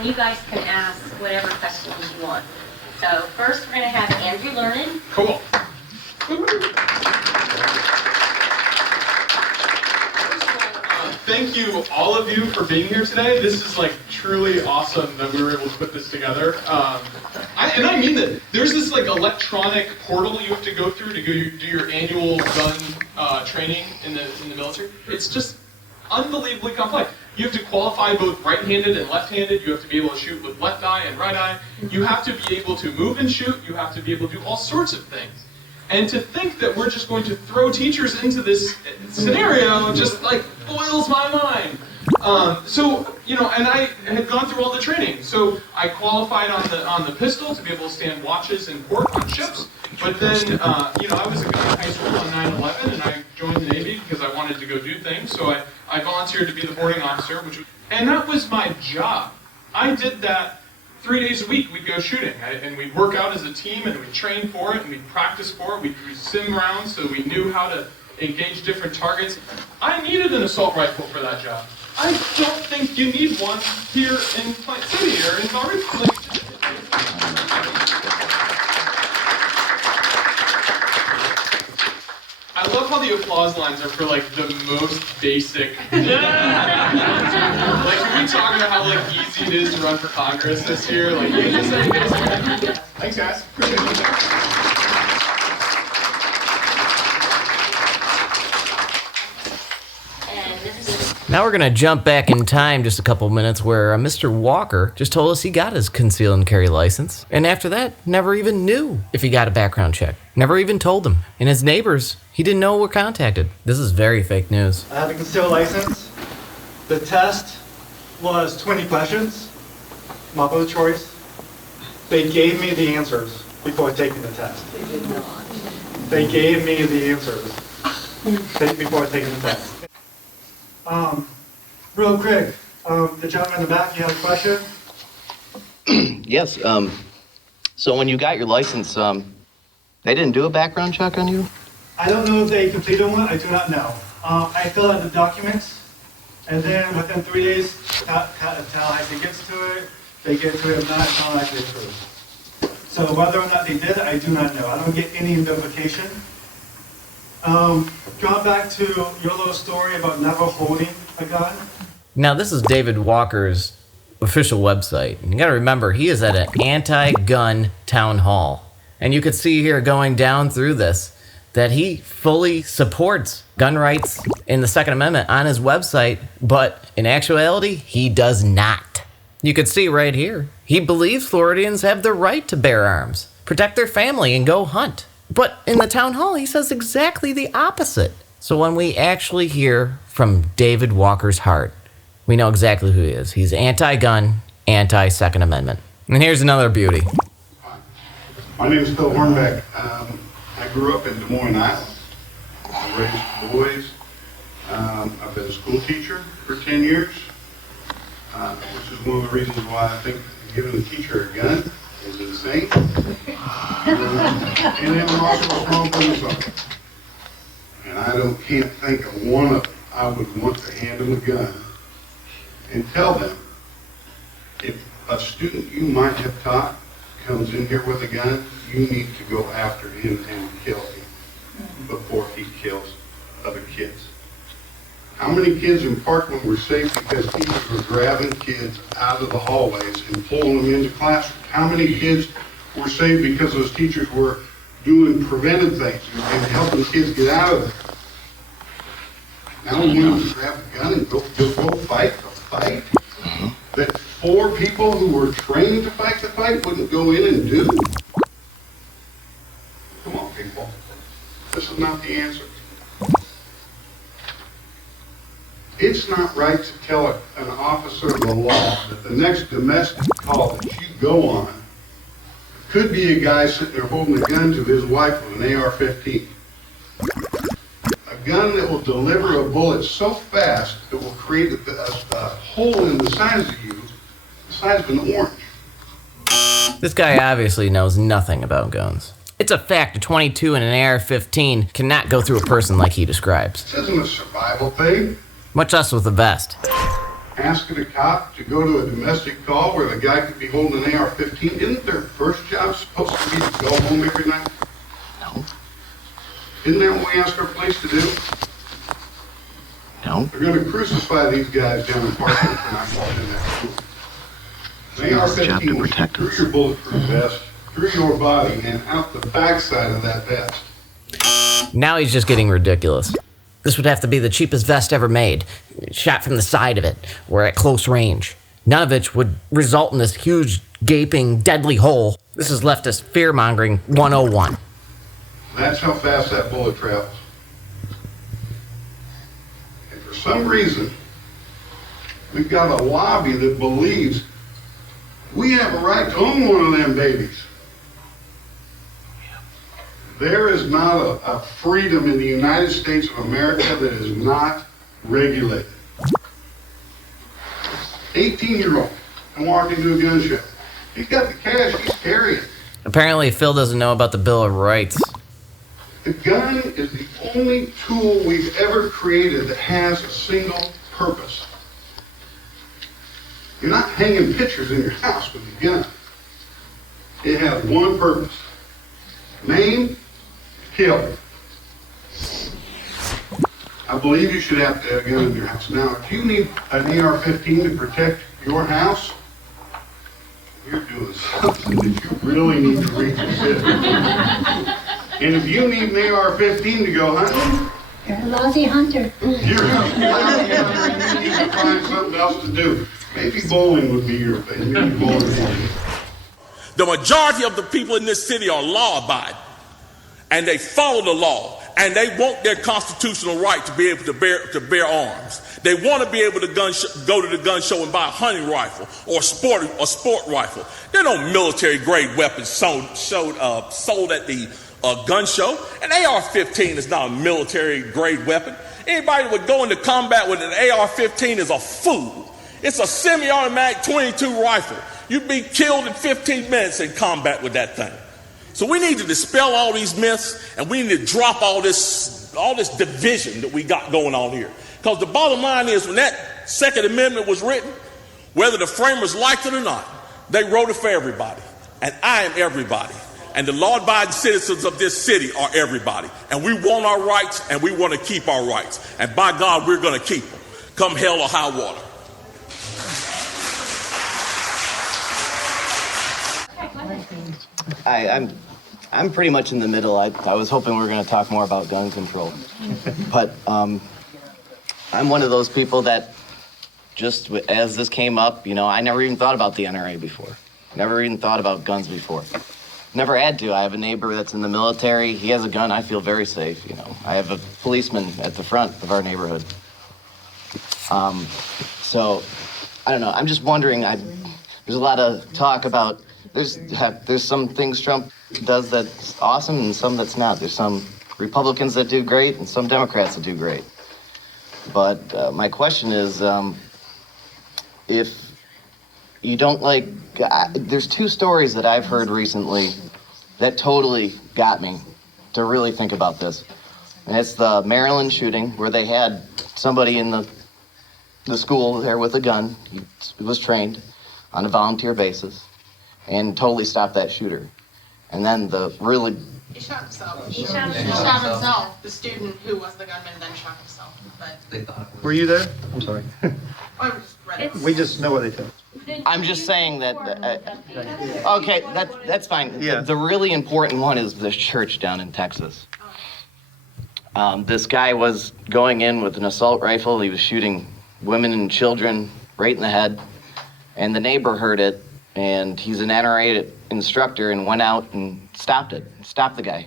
then you guys can ask whatever questions you want. So first we're going to have Andrew Learned. Cool. Thank you, all of you, for being here today. This is like truly awesome that we were able to put this together. And I mean that. There's this like electronic portal you have to go through to do your annual gun training in the military. It's just unbelievably complex. You have to qualify both right-handed and left-handed. You have to be able to shoot with left eye and right eye. You have to be able to move and shoot. You have to be able to do all sorts of things. And to think that we're just going to throw teachers into this scenario just like boils my mind. So, you know, and I had gone through all the training. So I qualified on the pistol to be able to stand watches in port on ships. But then, you know, I was a gun in high school on 9/11, and I joined the Navy because I wanted to go do things. So I volunteered to be the boarding officer, and that was my job. I did that 3 days a week. We'd go shooting, and we'd work out as a team, and we'd train for it, and we'd practice for it. We'd sim rounds so we knew how to engage different targets. I needed an assault rifle for that job. I don't think you need one here in Plant City or in Valrico. I love how the applause lines are for like the most basic. Like, can we talk about how like easy it is to run for Congress this year? Like, you just say thanks, guys. Appreciate it. Now we're going to jump back in time just a couple minutes where Mr. Walker just told us he got his conceal and carry license. And after that, never even knew if he got a background check. Never even told them. And his neighbors, he didn't know were contacted. This is very fake news. I have a concealed license. The test was 20 questions, multiple choice. They gave me the answers before taking the test. They gave me the answers before taking the test. Real quick, the gentleman in the back, you have a question? Yes. So when you got your license, they didn't do a background check on you? I don't know if they completed one. I do not know. I filled out the documents, and then within 3 days, Tallahassee gets to it. They get to it. If not, it's not likely approved. So whether or not they did it, I do not know. I don't get any notification. Going back to your little story about never holding a gun. Now, this is David Walker's official website. And you got to remember, he is at an anti-gun town hall. And you could see here going down through this that he fully supports gun rights in the Second Amendment on his website, but in actuality, he does not. You could see right here, he believes Floridians have the right to bear arms, protect their family, and go hunt. But in the town hall, he says exactly the opposite. So when we actually hear from David Walker's heart, we know exactly who he is. He's anti-gun, anti-Second Amendment. And here's another beauty. My name is Phil Hornbeck. I grew up in Des Moines, Iowa. I raised boys. I've been a school teacher for 10 years, which is one of the reasons why I think giving a teacher a gun is insane. And then I'm also a small business owner. And I can't think of one of them I would want to hand them a gun and tell them, if a student you might have taught comes in here with a gun, you need to go after him and kill him before he kills other kids. How many kids in Parkland were saved because teachers were grabbing kids out of the hallways and pulling them into classrooms? How many kids were saved because those teachers were doing preventive things and helping kids get out of there? Now we want to grab a gun and go fight the fight that 4 people who were trained to fight the fight wouldn't go in and do? Come on, people. This is not the answer. It's not right to tell an officer of the law that the next domestic call that you go on could be a guy sitting there holding a gun to his wife with an AR-15. A gun that will deliver a bullet so fast it will create a hole in the size of you, the size of an orange. This guy obviously knows nothing about guns. It's a fact a .22 and an AR-15 cannot go through a person like he describes. This isn't a survival thing. Much less with a vest. asking a cop to go to a domestic call where the guy could be holding an AR-15? Isn't their first job supposed to be to go home every night? No. Isn't that what we ask our police to do? No. They're going to crucify these guys down in Parkland for not going in that school. An Job to AR-15 protect through us. your bulletproof vest, through your body, and out the backside of that vest. Now he's just getting ridiculous. This would have to be the cheapest vest ever made, shot from the side of it, or at close range. None of which would result in this huge, gaping, deadly hole. This is leftist fear-mongering 101. That's how fast that bullet travels. And for some reason, we've got a lobby that believes we have a right to own one of them babies. There is not a freedom in the United States of America that is not regulated. 18-year-old can walk into a gun show. He's got the cash, he's carrying. Apparently, Phil doesn't know about the Bill of Rights. The gun is the only tool we've ever created that has a single purpose. You're not hanging pictures in your house with a gun. It has one purpose. Maim, kill. I believe you should have to have a gun in your house. Now, if you need an AR-15 to protect your house, you're doing something that you really need to reconsider. And if you need an AR-15 to go hunting, You're a lousy hunter. you're you need to find something else to do. Maybe bowling would be your thing. Maybe bowling would be. The majority of the people in this city are law-abiding, and they follow the law, and they want their constitutional right to be able to bear arms. They want to be able to go to the gun show and buy a hunting rifle or a sport rifle. There are no military-grade weapons sold at the gun show. An AR-15 is not a military-grade weapon. Anybody that would go into combat with an AR-15 is a fool. It's a semi-automatic 22 rifle. You'd be killed in 15 minutes in combat with that thing. So we need to dispel all these myths, and we need to drop all this division that we got going on here. Because the bottom line is, when that Second Amendment was written, whether the framers liked it or not, they wrote it for everybody. And I am everybody. And the law-abiding citizens of this city are everybody. And we want our rights, and we want to keep our rights. And by God, we're going to keep them, come hell or high water. I'm pretty much in the middle. I was hoping we were going to talk more about gun control. But I'm one of those people that just as this came up, I never even thought about the NRA before. Never even thought about guns before. Never had to. I have a neighbor that's in the military. He has a gun. I feel very safe, I have a policeman at the front of our neighborhood. So, I don't know. I'm just wondering, there's a lot of talk about, there's some things Trump does that's awesome and some that's not. There's some Republicans that do great and some Democrats that do great. But my question is, if you don't like, there's two stories that I've heard recently that totally got me to really think about this. And it's the Maryland shooting where they had somebody in the school there with a gun. He was trained on a volunteer basis and totally stopped that shooter. And then the really... He shot himself. He shot himself. The student who was the gunman then shot himself. But Were you there? I'm sorry. I just read it. We just know what they did. I'm just saying that, okay, that's fine. Yeah. The really important one is the church down in Texas. This guy was going in with an assault rifle. He was shooting women and children right in the head. And the neighbor heard it, and he's an NRA instructor and went out and stopped the guy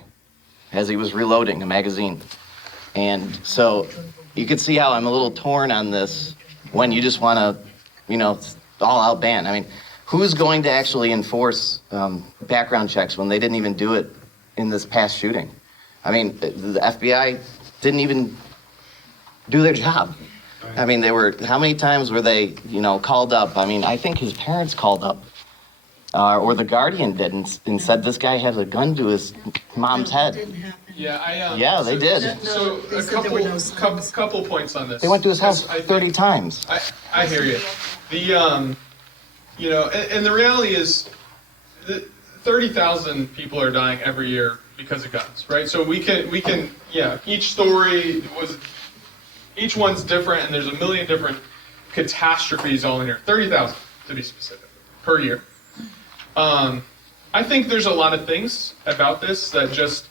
as he was reloading a magazine. And so you can see how I'm a little torn on this when you just want to, all-out ban. I mean, who's going to actually enforce background checks when they didn't even do it in this past shooting? I mean, the FBI didn't even do their job. I mean, how many times were they, called up? I mean, I think his parents called up, or the Guardian did, and said this guy has a gun to his mom's head. Yeah, Yeah, they did. So They a said there were no signs. couple points on this. They went to his house Because I 30 think- times. I hear you. The you know, and the reality is, 30,000 people are dying every year because of guns, right? So we can yeah. Each one's different, and there's a million different catastrophes all in here. 30,000 to be specific per year. I think there's a lot of things about this that just,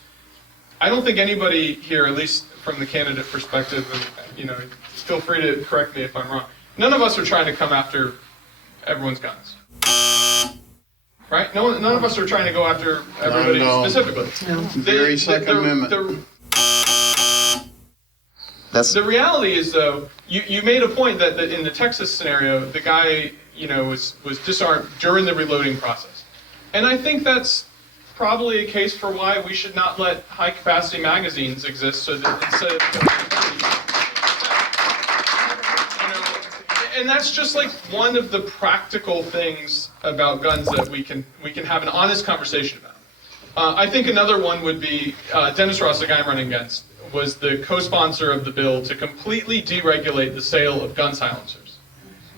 I don't think anybody here, at least from the candidate perspective, and you know, feel free to correct me if I'm wrong. None of us are trying to come after everyone's guns, right? None of us are trying to go after everybody No. specifically. Very Second Amendment. The reality is, though, you made a point that in the Texas scenario, the guy, you know, was disarmed during the reloading process. And I think that's probably a case for why we should not let high-capacity magazines exist, so that instead of, and that's just like one of the practical things about guns that we can have an honest conversation about. I think another one would be Dennis Ross, the guy I'm running against, was the co-sponsor of the bill to completely deregulate the sale of gun silencers.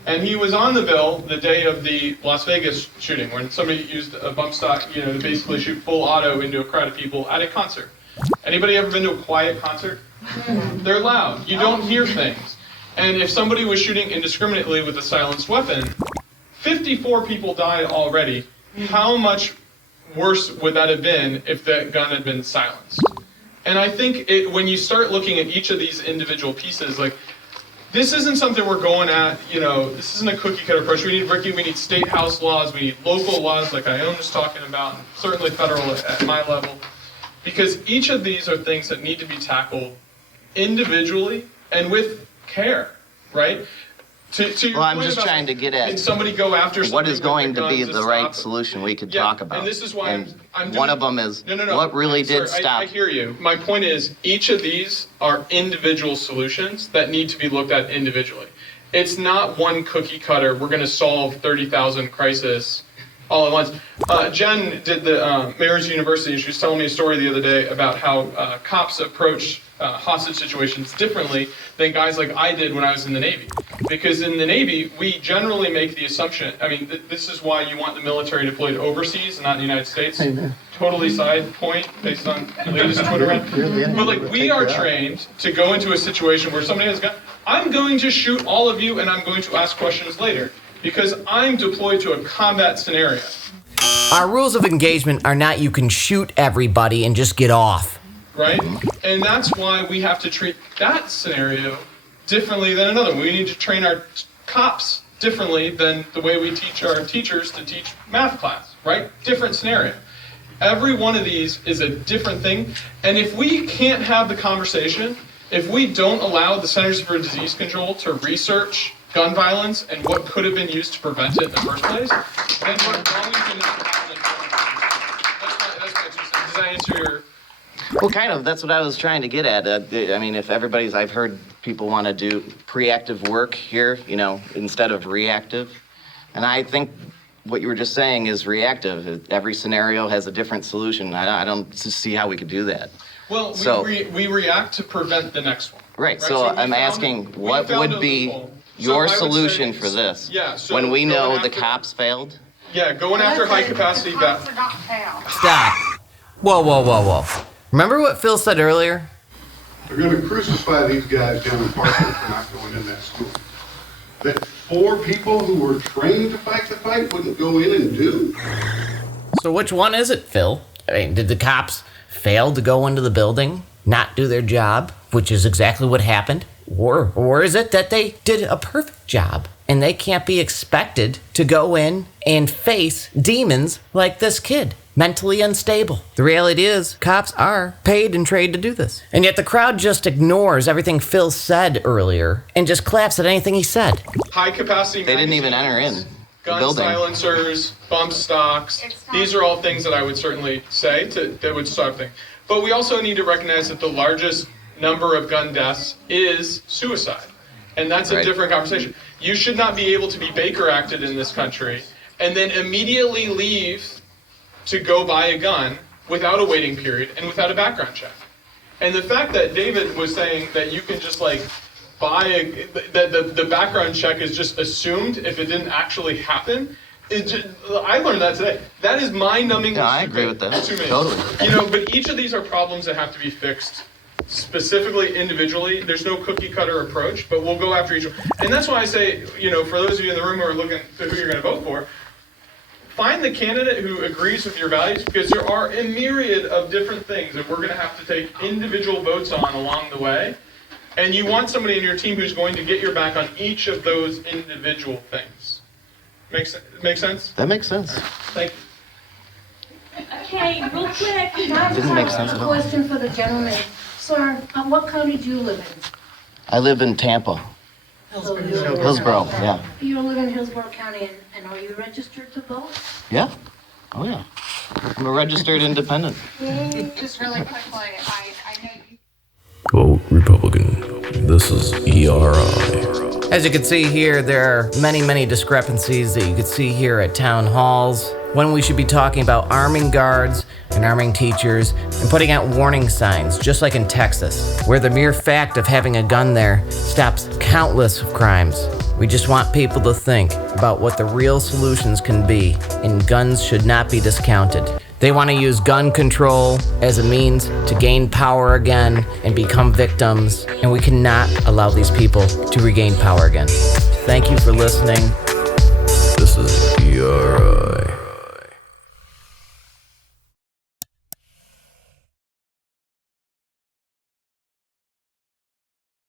And he was on the bill the day of the Las Vegas shooting, when somebody used a bump stock, you know, to basically shoot full auto into a crowd of people at a concert. Anybody ever been to a quiet concert? They're loud. You don't hear things. And if somebody was shooting indiscriminately with a silenced weapon, 54 people died already. How much worse would that have been if that gun had been silenced? And I think when you start looking at each of these individual pieces, like, this isn't something we're going at, you know, this isn't a cookie cutter approach. We need state house laws, we need local laws like Ione was talking about, and certainly federal at my level. Because each of these are things that need to be tackled individually and with care, right? To your Well, I'm point just about, trying to get at did somebody go after what somebody is with going the to be guns the and right stop it? solution we could Yeah, talk about. and this is why And I'm doing, one of them is no. what really did Sorry, stop. I hear you. My point is, each of these are individual solutions that need to be looked at individually. It's not one cookie cutter, we're going to solve 30,000 crisis all at once. Jen did the Mayor's University, and she was telling me a story the other day about how cops approach hostage situations differently than guys like I did when I was in the Navy. Because in the Navy, we generally make the assumption, I mean, this is why you want the military deployed overseas, not in the United States. Totally side point based on the latest Twitter run. But like, we are trained to go into a situation where somebody has a gun. I'm going to shoot all of you and I'm going to ask questions later because I'm deployed to a combat scenario. Our rules of engagement are not you can shoot everybody and just get off. Right? And that's why we have to treat that scenario differently than another. We need to train our cops differently than the way we teach our teachers to teach math class, right? Different scenario. Every one of these is a different thing. And if we can't have the conversation, if we don't allow the Centers for Disease Control to research gun violence and what could have been used to prevent it in the first place, then we're going to happen. That's my 2 cents. Does that answer your... Well, kind of. That's what I was trying to get at. I mean, if I've heard people want to do preactive work here, you know, instead of reactive. And I think what you were just saying is reactive. Every scenario has a different solution. I don't see how we could do that. Well, we react to prevent the next one. Right. So we I'm found- asking, we what found would a be loophole. your So I would solution say- for this? Yeah. So when we know going the after- cops failed? Yeah, going after high capacity Cops are not fail. Stop. Whoa. Remember what Phil said earlier? They're gonna crucify these guys down in Parkland for not going in that school. That 4 people who were trained to fight the fight wouldn't go in and do. So which one is it, Phil? I mean, did the cops fail to go into the building, not do their job, which is exactly what happened? Or is it that they did a perfect job and they can't be expected to go in and face demons like this kid? Mentally unstable. The reality is, cops are paid and trained to do this. And yet the crowd just ignores everything Phil said earlier and just claps at anything he said. high capacity. They didn't even enter in the Gun building. silencers, bump stocks. It's not- These are all things that I would certainly say that would stop things. But we also need to recognize that the largest number of gun deaths is suicide. And that's a Right. different conversation. You should not be able to be Baker acted in this country and then immediately leave to go buy a gun without a waiting period and without a background check. And the fact that David was saying that you can just like buy the background check is just assumed if it didn't actually happen. I learned that today. That is mind-numbing. Yeah, I agree with that. To me. Totally. But each of these are problems that have to be fixed specifically, individually. There's no cookie-cutter approach, but we'll go after each one. And that's why I say, for those of you in the room who are looking to who you're going to vote for, find the candidate who agrees with your values, because there are a myriad of different things that we're going to have to take individual votes on along the way. And you want somebody in your team who's going to get your back on each of those individual things. Make sense? That makes sense. Thank you. Okay, real quick. Didn't make sense at all. Question for the gentleman. Sir, what county do you live in? I live in Tampa. Hillsborough, yeah. You live in Hillsborough County, and are you registered to vote? Yeah? Oh, yeah. I'm a registered independent. Just really quickly, I know you. Vote Republican. This is ERI. As you can see here, there are many discrepancies that you could see here at town halls when we should be talking about arming guards and arming teachers and putting out warning signs, just like in Texas, where the mere fact of having a gun there stops countless of crimes. We just want people to think about what the real solutions can be, and guns should not be discounted. They want to use gun control as a means to gain power again and become victims, and we cannot allow these people to regain power again. Thank you for listening.